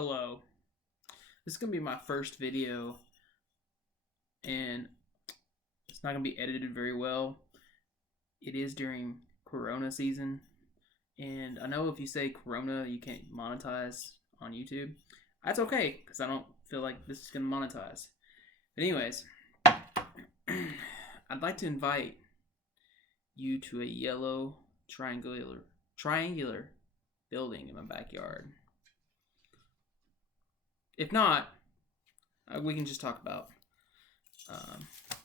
Hello. This is going to be my first video, and it's not going to be edited very well. It is during Corona season, and I know if you say Corona, you can't monetize on YouTube. That's okay, because I don't feel like this is going to monetize. But anyways, I'd like to invite you to a yellow triangular building in my backyard. If not, we can just talk about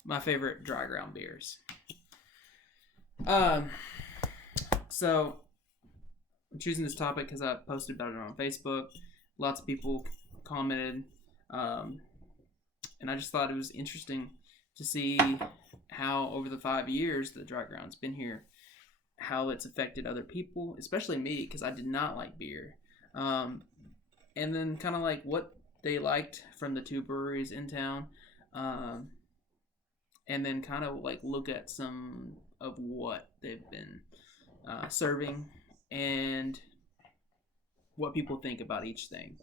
my favorite dry ground beers. So I'm choosing this topic because I posted about it on Facebook. Lots of people commented, and I just thought it was interesting to see how over the 5 years the dry ground's been here, how it's affected other people, especially me, because I did not like beer. And then kind of like what they liked from the two breweries in town, and then kind of like look at some of what they've been serving and what people think about each thing.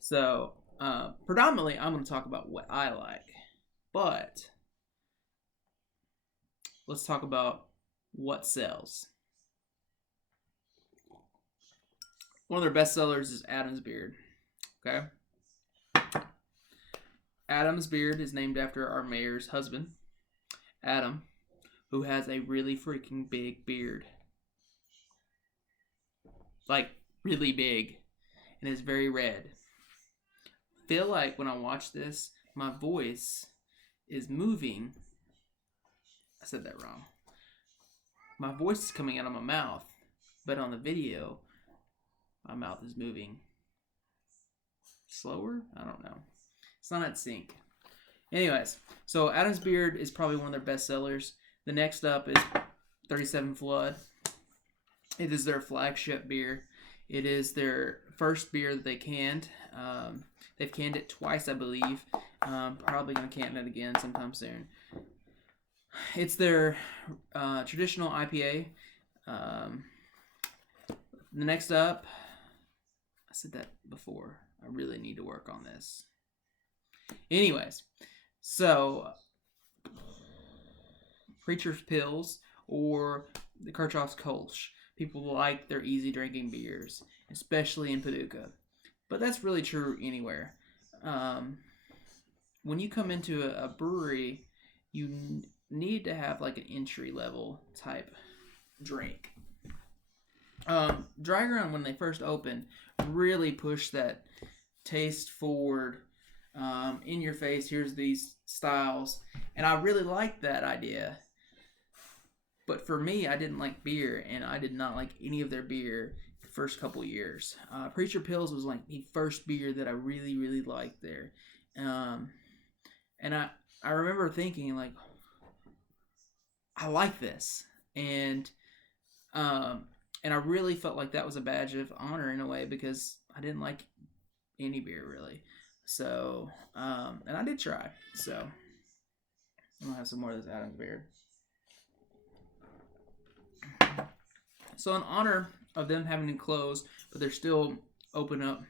So predominantly I'm going to talk about what I like, but let's talk about what sells. One of their best sellers is Adam's Beard. Okay. Adam's Beard is named after our mayor's husband, Adam, who has a really freaking big beard. Like, really big. And is very red. Feel like when I watch this, my voice is moving. I said that wrong. My voice is coming out of my mouth, but on the video, my mouth is moving slower? I don't know. It's not at sync. Anyways, so Adam's Beard is probably one of their best sellers. The next up is 37 Flood. It is their flagship beer. It is their first beer that they canned. They've canned it twice, I believe. Probably going to can it again sometime soon. It's their traditional IPA. The next up, I said that before. I really need to work on this. Anyways, so Preacher's Pills or the Kirchhoff's Kolsch. People like their easy drinking beers, especially in Paducah. But that's really true anywhere. When you come into a brewery, you need to have like an entry level type drink. Dry Ground, when they first opened, really pushed that taste forward, in your face, here's these styles, and I really liked that idea. But for me, I didn't like beer, and I did not like any of their beer the first couple years. Preacher Pills was like the first beer that I really, really liked there. And I remember thinking like, I like this. And I really felt like that was a badge of honor in a way because I didn't like any beer really. So, and I did try. So, I'm going to have some more of this Adam's Beard. So, in honor of them having to close, but they're still open up,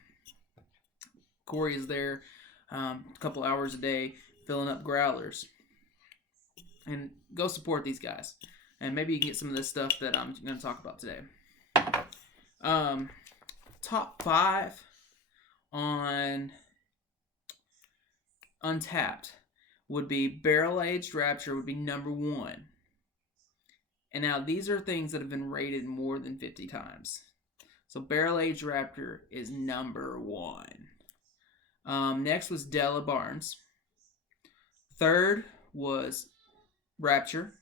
Corey is there a couple hours a day filling up growlers. And go support these guys. And maybe you can get some of this stuff that I'm going to talk about today. Top 5 on Untapped would be Barrel Aged Rapture would be number 1. And now these are things that have been rated more than 50 times. So Barrel Aged Rapture is number 1. Next was Della Barnes. Third was Rapture.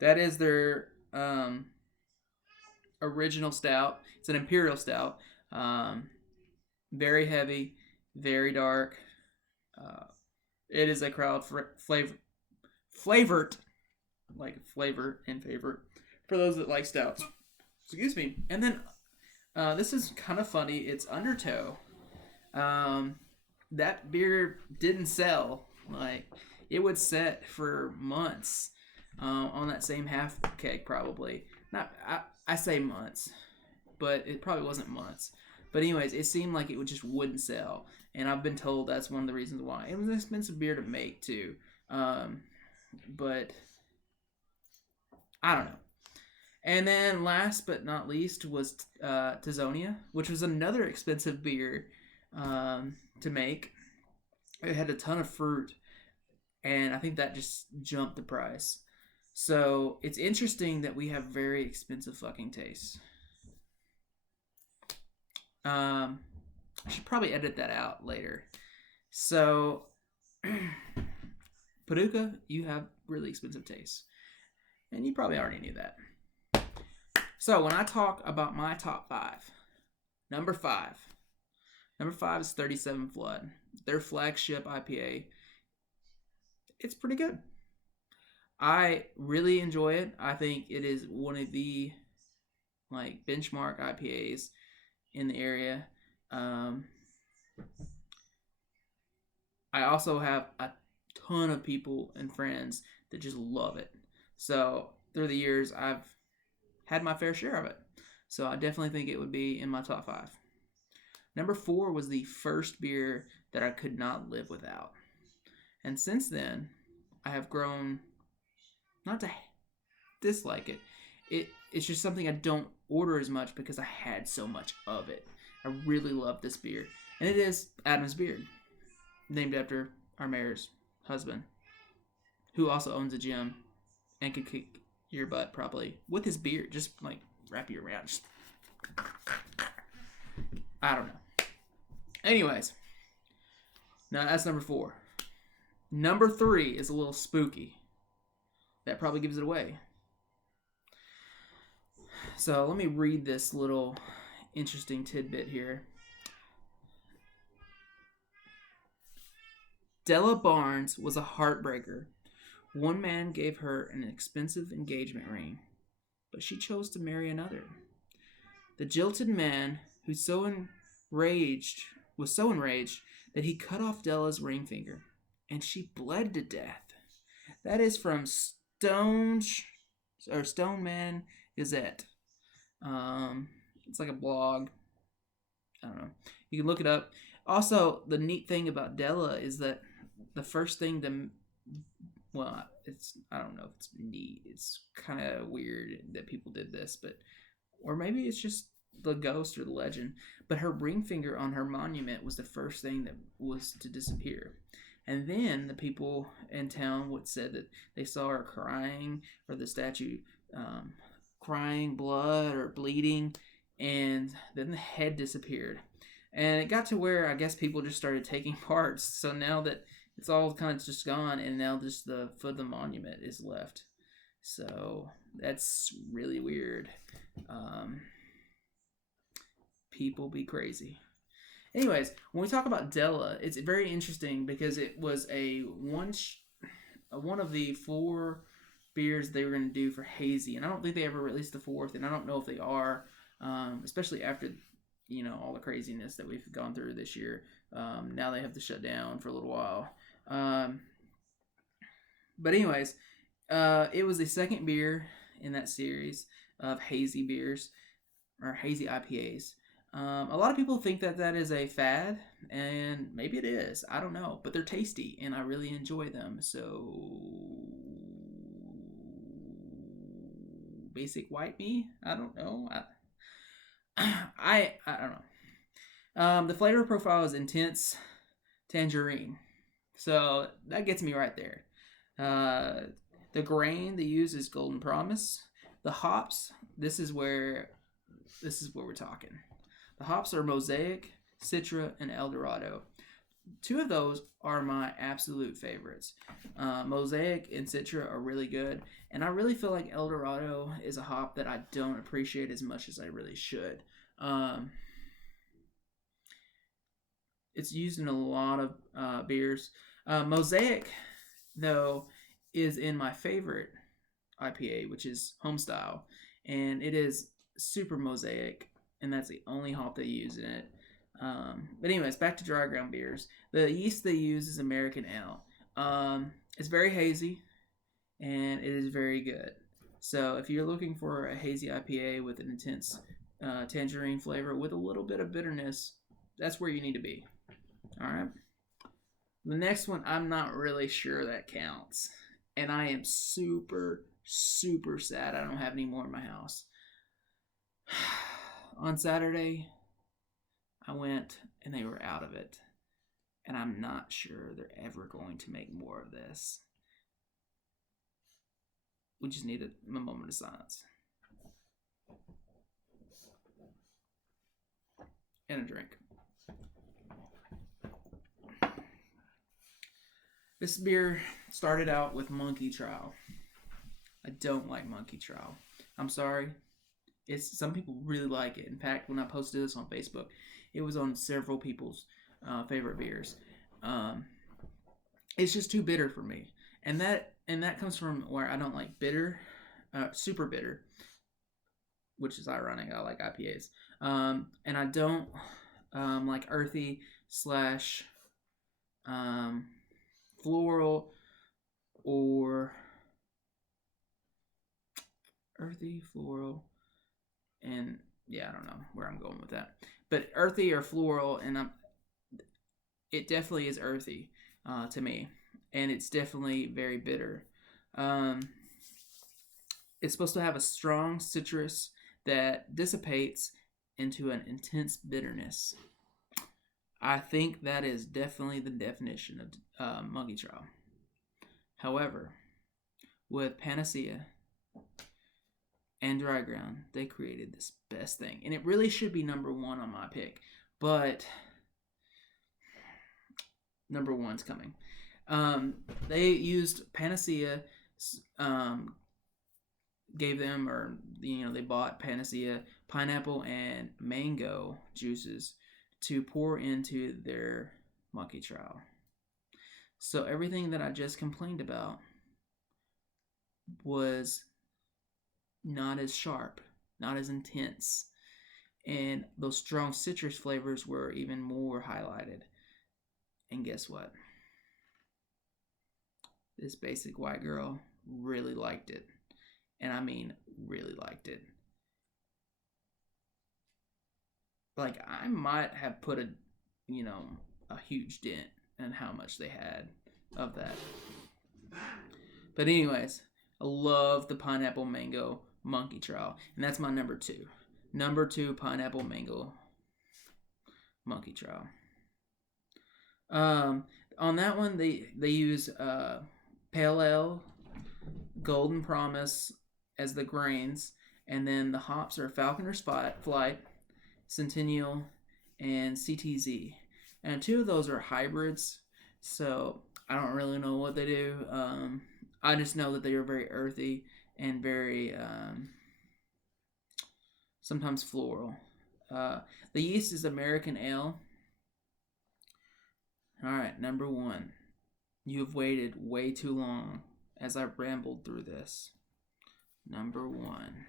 That is their original stout. It's an imperial stout. Very heavy, very dark. It is a crowd flavored, like flavor and favorite for those that like stouts. Excuse me. And then this is kind of funny. It's Undertow. That beer didn't sell. Like it would set for months on that same half keg probably. Not I say months, but it probably wasn't months. But anyways, it seemed like it just wouldn't sell, and I've been told that's one of the reasons why. It was an expensive beer to make too, but I don't know. And then last but not least was Tizonia, which was another expensive beer to make. It had a ton of fruit, and I think that just jumped the price. So it's interesting that we have very expensive fucking tastes. I should probably edit that out later. So, Paducah, you have really expensive tastes. And you probably already knew that. So, when I talk about my top 5, number 5 is 37 Flood. Their flagship IPA. It's pretty good. I really enjoy it. I think it is one of the benchmark IPAs in the area. I also have a ton of people and friends that just love it. So through the years, I've had my fair share of it. So I definitely think it would be in my top 5. Number 4 was the first beer that I could not live without. And since then, I have grown not to dislike it. It's just something I don't order as much because I had so much of it. I really love this beer. And it is Adam's Beard, named after our mayor's husband, who also owns a gym and can kick your butt probably with his beard. Just wrap you around. Just, I don't know. Anyways, now that's number 4. Number 3 is a little spooky. That probably gives it away. So let me read this little interesting tidbit here. Della Barnes was a heartbreaker. One man gave her an expensive engagement ring, but she chose to marry another. The jilted man was so enraged that he cut off Della's ring finger, and she bled to death. That is from Stone Man Gazette. It's like a blog. I don't know. You can look it up. Also, the neat thing about Della is that the first thing I don't know if it's neat. It's kind of weird that people did this, or maybe it's just the ghost or the legend. But her ring finger on her monument was the first thing that was to disappear. And then the people in town said that they saw her crying, or the statue crying blood or bleeding, and then the head disappeared. And it got to where I guess people just started taking parts. So now that it's all kind of just gone, and now just the foot of the monument is left. So that's really weird. People be crazy. Anyways, when we talk about Della, it's very interesting because it was one of the 4 beers they were going to do for Hazy, and I don't think they ever released the 4th, and I don't know if they are, especially after all the craziness that we've gone through this year. Now they have to shut down for a little while. But anyways, it was the second beer in that series of hazy beers, or hazy IPAs. A lot of people think that is a fad, and maybe it is. I don't know, but they're tasty, and I really enjoy them. So, basic white me? I don't know. I don't know. The flavor profile is intense tangerine, so that gets me right there. The grain they use is Golden Promise. The hops, this is where we're talking. The hops are Mosaic, Citra, and Eldorado. 2 of those are my absolute favorites. Mosaic and Citra are really good, and I really feel like Eldorado is a hop that I don't appreciate as much as I really should. It's used in a lot of beers. Mosaic, though, is in my favorite IPA, which is Homestyle, and it is super Mosaic, and that's the only hop they use in it. But anyways, back to Dry Ground beers. The yeast they use is American Ale. It's very hazy, and it is very good. So if you're looking for a hazy IPA with an intense tangerine flavor with a little bit of bitterness. That's where you need to be. All right. The next one, I'm not really sure that counts. And I am super, super sad I don't have any more in my house. On Saturday, I went and they were out of it. And I'm not sure they're ever going to make more of this. We just need a moment of silence. And a drink. This beer started out with Monkey Trial. I don't like Monkey Trial. I'm sorry. Some people really like it. In fact, when I posted this on Facebook, it was on several people's favorite beers. It's just too bitter for me, and that comes from where I don't like bitter, super bitter, which is ironic. I like IPAs, and I don't like earthy slash floral or earthy floral, and yeah, I don't know where I'm going with that, but earthy or floral, and it definitely is earthy to me, and it's definitely very bitter. It's supposed to have a strong citrus that dissipates into an intense bitterness. I think that is definitely the definition of Monkey Trial. However, with Panacea and Dry Ground, they created this best thing. And it really should be number one on my pick. But number one's coming. They used Panacea, gave them, or they bought Panacea pineapple and mango juices to pour into their Monkey Trial. So everything that I just complained about was not as sharp, not as intense, and those strong citrus flavors were even more highlighted. And guess what? This basic white girl really liked it. And I mean really liked it. Like, I might have put a huge dent in how much they had of that. But anyways, I love the pineapple mango Monkey Trial. And that's my number two. Number two, pineapple mango Monkey Trial. On that one, they use Pale Ale, Golden Promise as the grains, and then the hops are Falconer's Flight, Centennial, and CTZ. And two of those are hybrids, so I don't really know what they do. I just know that they are very earthy and very sometimes floral. The yeast is American Ale. All right, number one. You have waited way too long as I rambled through this. Number one.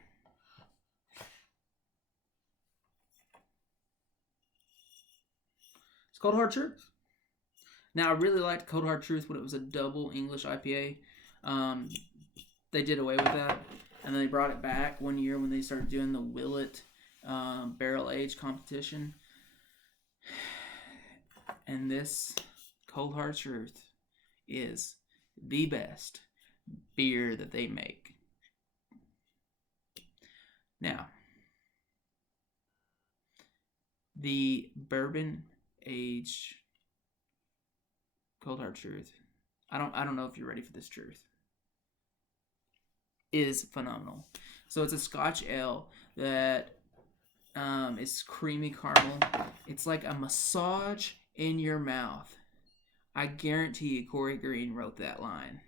It's Cold Hard Truth. Now, I really liked Cold Hard Truth when it was a double English IPA. They did away with that, and then they brought it back one year when they started doing the Willet barrel age competition. And this Cold Hard Truth is the best beer that they make. Now, the bourbon aged Cold Hard Truth, I don't know if you're ready for this truth, is phenomenal. So it's a Scotch ale that is creamy caramel. It's like a massage in your mouth. I guarantee you Corey Green wrote that line.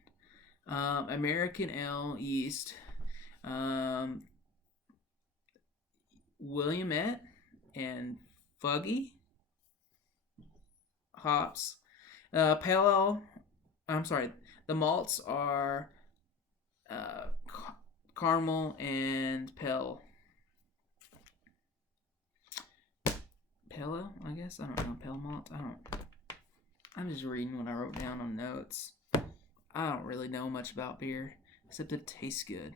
American Ale yeast, Williamette and Fuggy hops. Pale Ale, I'm sorry, the malts are caramel and pale ale, I guess. I don't know, pale malt. I'm just reading what I wrote down on notes. I don't really know much about beer, except it tastes good.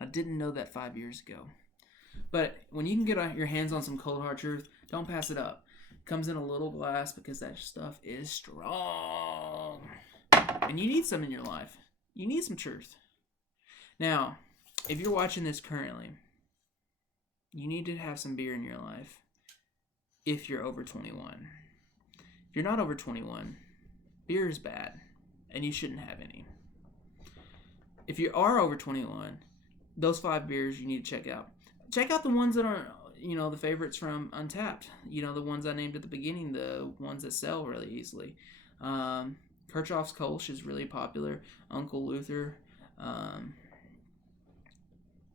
I didn't know that 5 years ago. But when you can get your hands on some Cold Hard Truth, don't pass it up. Comes in a little glass because that stuff is strong. And you need some in your life. You need some truth. Now, if you're watching this currently, you need to have some beer in your life if you're over 21. If you're not over 21, beer is bad, and you shouldn't have any. If you are over 21, those 5 beers you need to check out. Check out the ones that are, the favorites from Untapped. The ones I named at the beginning, the ones that sell really easily. Kirchhoff's Kolsch is really popular. Uncle Luther.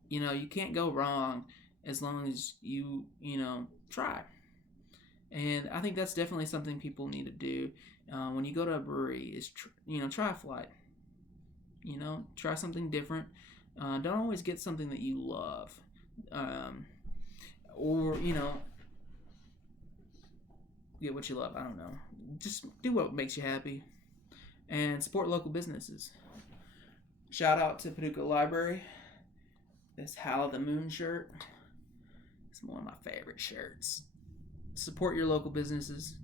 You can't go wrong as long as you try. And I think that's definitely something people need to do when you go to a brewery. Is try a flight. Try something different. Don't always get something that you love, or get what you love. I don't know. Just do what makes you happy, and support local businesses. Shout out to Paducah Library. This Howl of the Moon shirt. It's one of my favorite shirts. Support your local businesses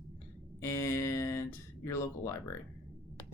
and your local library.